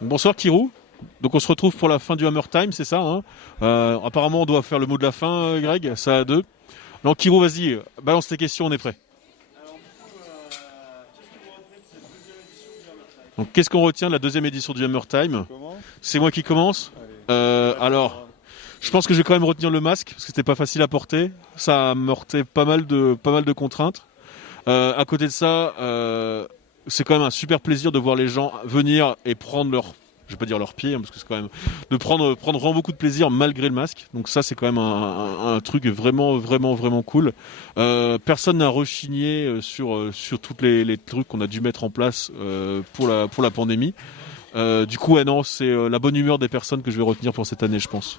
Bonsoir Kirou. Donc on se retrouve pour la fin du Hammer Time, c'est ça hein. Apparemment on doit faire le mot de la fin, Greg, ça à deux. Donc Kirou, vas-y, balance tes questions, on est prêt. Donc qu'est-ce qu'on retient de la deuxième édition du Hammer Time? C'est moi qui commence. Alors, je pense que je vais quand même retenir le masque, parce que c'était pas facile à porter. Ça me heurtait pas mal de contraintes. À côté de ça, c'est quand même un super plaisir de voir les gens venir et prendre leur, je vais pas dire leur pied, hein, parce que c'est quand même de prendre vraiment beaucoup de plaisir malgré le masque. Donc ça, c'est quand même un truc vraiment cool. Personne n'a rechigné sur toutes les trucs qu'on a dû mettre en place pour la pandémie. Du coup, ouais, non, c'est la bonne humeur des personnes que je vais retenir pour cette année, je pense.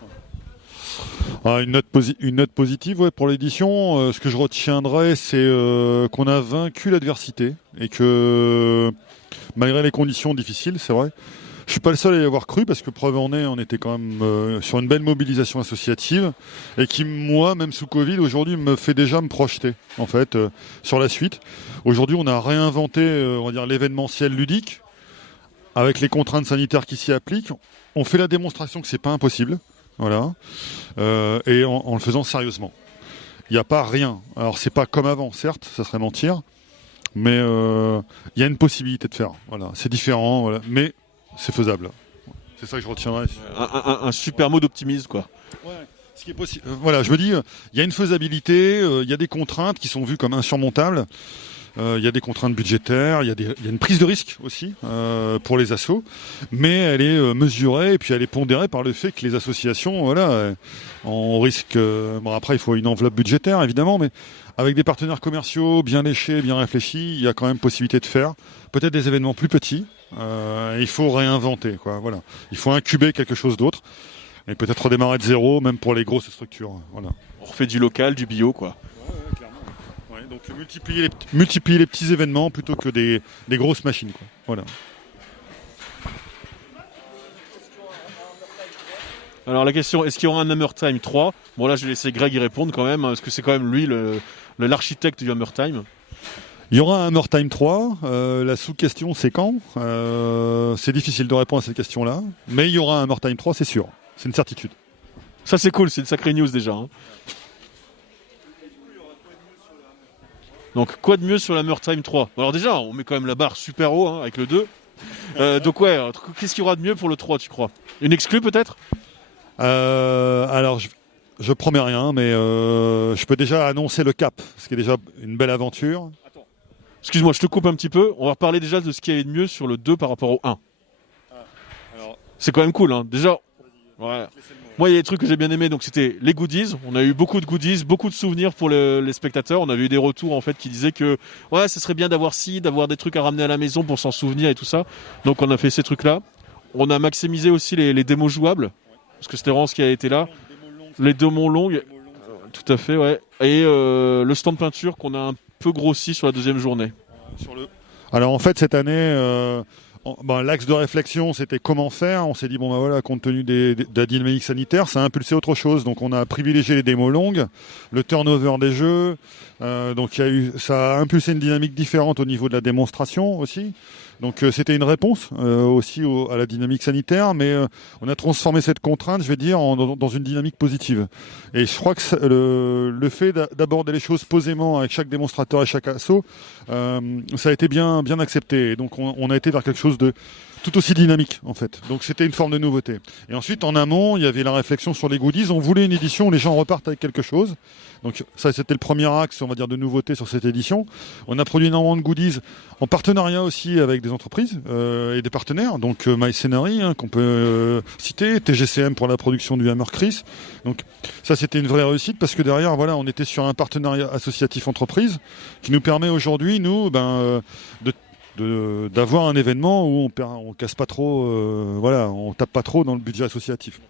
Une note positive pour l'édition. Ce que je retiendrai, c'est qu'on a vaincu l'adversité et que malgré les conditions difficiles, c'est vrai, je suis pas le seul à y avoir cru parce que preuve en est, on était quand même sur une belle mobilisation associative et qui, moi, même sous Covid, aujourd'hui, me fait déjà me projeter en fait sur la suite. Aujourd'hui, on a réinventé, on va dire, l'événementiel ludique avec les contraintes sanitaires qui s'y appliquent. On fait la démonstration que c'est pas impossible. Voilà, et en le faisant sérieusement. Il n'y a pas rien. Alors c'est pas comme avant, certes, ça serait mentir, mais il y a une possibilité de faire. Voilà, c'est différent, voilà, mais c'est faisable. C'est ça que je retiendrai. Un super mot d'optimisme, quoi. Ouais. Ce qui est possible. Voilà, je me dis, il y a une faisabilité, il y a des contraintes qui sont vues comme insurmontables. Il y a des contraintes budgétaires, il y a une prise de risque aussi pour les assos, mais elle est mesurée et puis elle est pondérée par le fait que les associations, voilà, on risque. Bon, après, il faut une enveloppe budgétaire évidemment, mais avec des partenaires commerciaux bien léchés, bien réfléchis, il y a quand même possibilité de faire peut-être des événements plus petits. Il faut réinventer, quoi. Voilà, il faut incuber quelque chose d'autre et peut-être redémarrer de zéro, même pour les grosses structures. Voilà. On refait du local, du bio, quoi. Donc multiplier les petits événements plutôt que des grosses machines, quoi. Voilà. Alors la question, est-ce qu'il y aura un Hammer Time 3? Bon là je vais laisser Greg y répondre quand même, parce que c'est quand même lui l'architecte du Hammer Time. Il y aura un Hammer Time 3, la sous-question c'est quand? C'est difficile de répondre à cette question-là, mais il y aura un Hammer Time 3, c'est sûr, c'est une certitude. Ça c'est cool, c'est une sacrée news déjà. Hein. Donc quoi de mieux sur la Hammer Time 3? Alors déjà, on met quand même la barre super haut hein, avec le 2. Donc ouais, qu'est-ce qu'il y aura de mieux pour le 3 tu crois? Une exclue peut-être? Alors je promets rien, mais je peux déjà annoncer le cap, ce qui est déjà une belle aventure. Attends. Excuse-moi, je te coupe un petit peu. On va reparler déjà de ce qu'il y a de mieux sur le 2 par rapport au 1. C'est quand même cool, hein. Déjà, ouais. Moi, il y a des trucs que j'ai bien aimé, donc c'était les goodies. On a eu beaucoup de goodies, beaucoup de souvenirs pour les spectateurs. On avait eu des retours en fait qui disaient que ouais, ce serait bien d'avoir des trucs à ramener à la maison pour s'en souvenir et tout ça. Donc on a fait ces trucs-là. On a maximisé aussi les démos jouables, parce que c'était vraiment ce qui a été là. Les démos longues, tout à fait, ouais. Et le stand peinture qu'on a un peu grossi sur la deuxième journée. Alors en fait cette année. L'axe de réflexion, c'était comment faire. On s'est dit, voilà, compte tenu de la dynamique sanitaire, ça a impulsé autre chose. Donc, on a privilégié les démos longues, le turnover des jeux. Donc, ça a impulsé une dynamique différente au niveau de la démonstration aussi. Donc, c'était une réponse aussi à la dynamique sanitaire, mais on a transformé cette contrainte, je vais dire, dans une dynamique positive. Et je crois que le fait d'aborder les choses posément avec chaque démonstrateur et chaque asso, ça a été bien accepté. Et donc, on a été vers quelque chose de tout aussi dynamique, en fait. Donc, c'était une forme de nouveauté. Et ensuite, en amont, il y avait la réflexion sur les goodies. On voulait une édition où les gens repartent avec quelque chose. Donc, ça, c'était le premier axe, on va dire, de nouveauté sur cette édition. On a produit énormément de goodies en partenariat aussi avec des entreprises et des partenaires. Donc, My Scenery, qu'on peut citer, TGCM pour la production du Hammer Chris. Donc, ça, c'était une vraie réussite parce que derrière, voilà, on était sur un partenariat associatif entreprise qui nous permet aujourd'hui, nous, d'avoir un événement où on casse pas trop, on tape pas trop dans le budget associatif.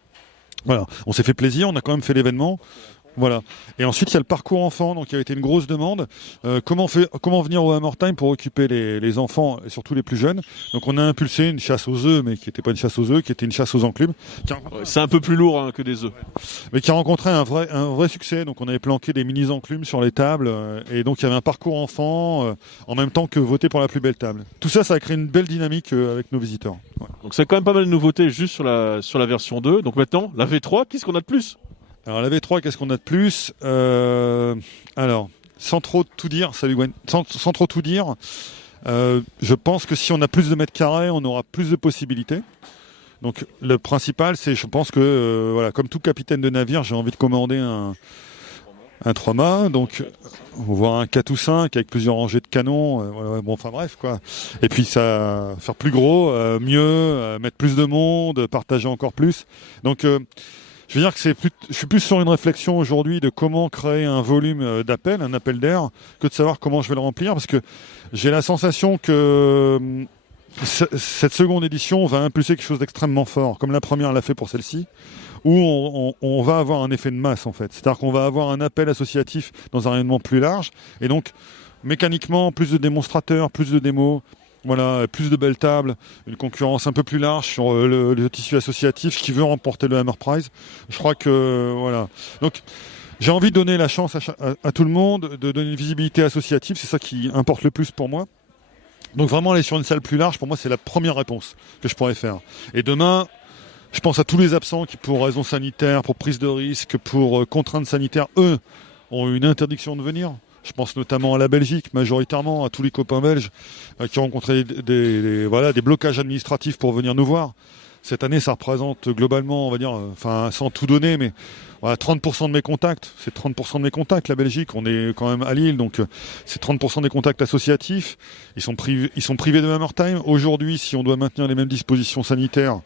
Voilà, on s'est fait plaisir, on a quand même fait l'événement. Voilà. Et ensuite, il y a le parcours enfant, donc il a été une grosse demande. Comment venir au Hammer Time pour occuper les enfants, et surtout les plus jeunes. Donc on a impulsé une chasse aux œufs, mais qui n'était pas une chasse aux œufs, qui était une chasse aux enclumes. C'est un peu plus lourd que des œufs. Mais qui a rencontré un vrai succès. Donc on avait planqué des mini-enclumes sur les tables. Et donc il y avait un parcours enfant, en même temps que voter pour la plus belle table. Tout ça, ça a créé une belle dynamique avec nos visiteurs. Ouais. Donc c'est quand même pas mal de nouveautés juste sur la version 2. Donc maintenant, la V3, qu'est-ce qu'on a de plus? Alors la V3, qu'est-ce qu'on a de plus Alors, sans trop tout dire, salut Gwen, sans trop tout dire, je pense que si on a plus de mètres carrés, on aura plus de possibilités. Donc le principal, c'est, je pense que, voilà, comme tout capitaine de navire, j'ai envie de commander un 3-mâts, donc voire un 4 ou 5 avec plusieurs rangées de canons, voilà, bon, enfin bref quoi. Et puis ça, faire plus gros, mieux, mettre plus de monde, partager encore plus. Donc je veux dire que je suis plus sur une réflexion aujourd'hui de comment créer un volume d'appel, un appel d'air, que de savoir comment je vais le remplir, parce que j'ai la sensation que cette seconde édition va impulser quelque chose d'extrêmement fort, comme la première l'a fait pour celle-ci, où on va avoir un effet de masse en fait. C'est-à-dire qu'on va avoir un appel associatif dans un rayonnement plus large, et donc mécaniquement plus de démonstrateurs, plus de démos. Voilà, plus de belles tables, une concurrence un peu plus large sur le tissu associatif qui veut remporter le Hammer Prize. Je crois que voilà. Donc j'ai envie de donner la chance à tout le monde, de donner une visibilité associative, c'est ça qui importe le plus pour moi. Donc vraiment aller sur une salle plus large, pour moi c'est la première réponse que je pourrais faire. Et demain, je pense à tous les absents qui pour raisons sanitaires, pour prise de risque, pour contraintes sanitaires, eux, ont une interdiction de venir. Je pense notamment à la Belgique, majoritairement, à tous les copains belges qui ont rencontré des blocages administratifs pour venir nous voir. Cette année, ça représente globalement, on va dire, enfin sans tout donner, mais voilà, 30% de mes contacts. C'est 30% de mes contacts, la Belgique. On est quand même à Lille, donc c'est 30% des contacts associatifs. Ils sont privés de Hammer Time. Aujourd'hui, si on doit maintenir les mêmes dispositions sanitaires,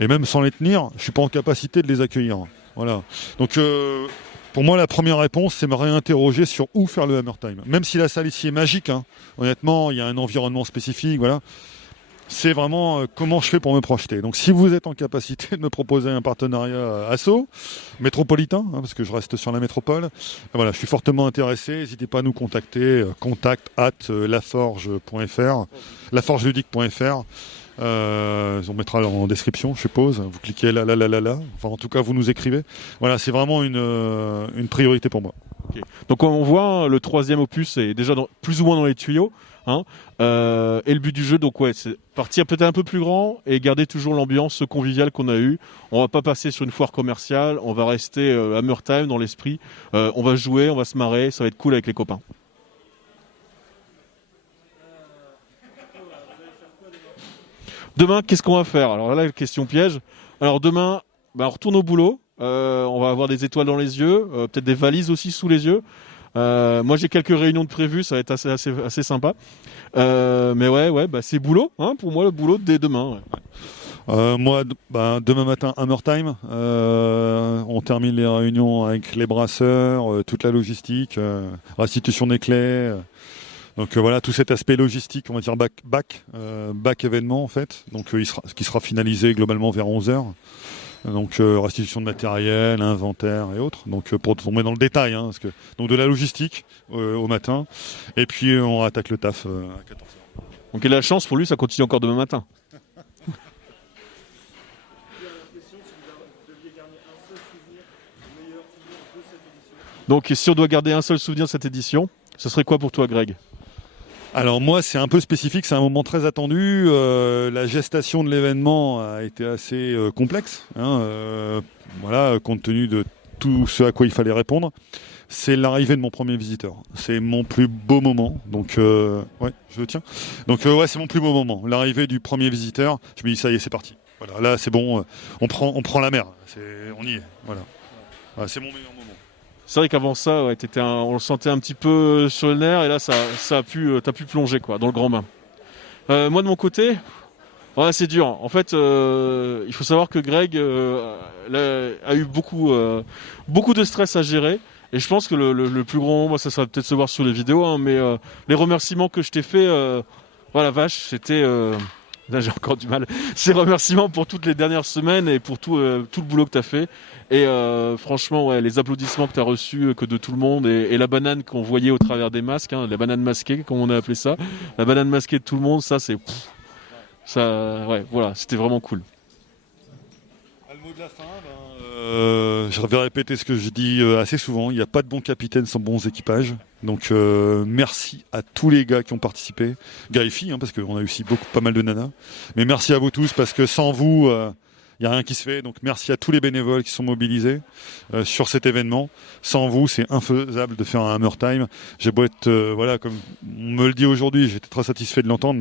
et même sans les tenir, je suis pas en capacité de les accueillir. Voilà. Donc pour moi, la première réponse, c'est me réinterroger sur où faire le Hammer Time. Même si la salle ici est magique, hein, honnêtement, il y a un environnement spécifique, voilà. C'est vraiment comment je fais pour me projeter. Donc si vous êtes en capacité de me proposer un partenariat asso, métropolitain, hein, parce que je reste sur la métropole, voilà, je suis fortement intéressé. N'hésitez pas à nous contacter, contact@laforge.fr, laforgeludique.fr. On mettra en description, je suppose. Vous cliquez là. Enfin, en tout cas, vous nous écrivez. Voilà, c'est vraiment une priorité pour moi. Okay. Donc, on voit, le troisième opus est déjà plus ou moins dans les tuyaux. Hein, et le but du jeu, donc ouais, c'est partir peut-être un peu plus grand et garder toujours l'ambiance conviviale qu'on a eue. On va pas passer sur une foire commerciale, on va rester Hammer Time dans l'esprit. On va jouer, on va se marrer, ça va être cool avec les copains. Demain, qu'est-ce qu'on va faire? Alors là, question piège. Alors demain, on retourne au boulot. On va avoir des étoiles dans les yeux, peut-être des valises aussi sous les yeux. Moi, j'ai quelques réunions de prévues, ça va être assez sympa. Mais ouais, c'est boulot. Hein, pour moi, le boulot dès demain. Ouais. Moi, demain matin, Hammer Time. On termine les réunions avec les brasseurs, toute la logistique, restitution des clés. Donc voilà, tout cet aspect logistique, on va dire back événement en fait, donc qui sera finalisé globalement vers 11h. Donc restitution de matériel, inventaire et autres. Donc pour tomber dans le détail, hein, donc de la logistique au matin, et puis on attaque le taf à 14h. Donc et la chance pour lui, ça continue encore demain matin. Donc si on doit garder un seul souvenir de cette édition, ce serait quoi pour toi, Greg ? Alors moi, c'est un peu spécifique, c'est un moment très attendu. La gestation de l'événement a été assez complexe, hein, voilà, compte tenu de tout ce à quoi il fallait répondre. C'est l'arrivée de mon premier visiteur. C'est mon plus beau moment. Donc ouais, je le tiens. Donc ouais, c'est mon plus beau moment. L'arrivée du premier visiteur. Je me dis ça y est, c'est parti. Voilà, là c'est bon. On prend la mer. On y est. Voilà, c'est mon meilleur moment. C'est vrai qu'avant ça, ouais, on le sentait un petit peu sur le nerf, et là, t'as pu plonger quoi, dans le grand bain. Moi, de mon côté, ouais, c'est dur. En fait, il faut savoir que Greg a eu beaucoup de stress à gérer. Et je pense que le plus grand, ça va peut-être se voir sur les vidéos, hein, mais les remerciements que je t'ai fait, voilà, vache, c'était Là, j'ai encore du mal. Ces remerciements pour toutes les dernières semaines et pour tout le boulot que tu as fait. Et franchement, ouais, les applaudissements que tu as reçus que de tout le monde et la banane qu'on voyait au travers des masques, hein, la banane masquée, comme on a appelé ça. La banane masquée de tout le monde, ça, c'est... Ça, ouais, voilà, c'était vraiment cool. Le mot de la fin, je vais répéter ce que je dis assez souvent, il n'y a pas de bons capitaines sans bons équipages. Donc merci à tous les gars qui ont participé, gars et filles, hein, parce qu'on a aussi pas mal de nanas. Mais merci à vous tous, parce que sans vous, il n'y a rien qui se fait. Donc merci à tous les bénévoles qui sont mobilisés sur cet événement. Sans vous, c'est infaisable de faire un Hammer Time. J'ai beau être, voilà, comme on me le dit aujourd'hui, j'étais très satisfait de l'entendre,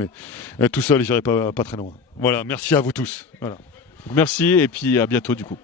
mais tout seul, j'irai pas très loin. Voilà, merci à vous tous. Voilà. Merci et puis à bientôt du coup.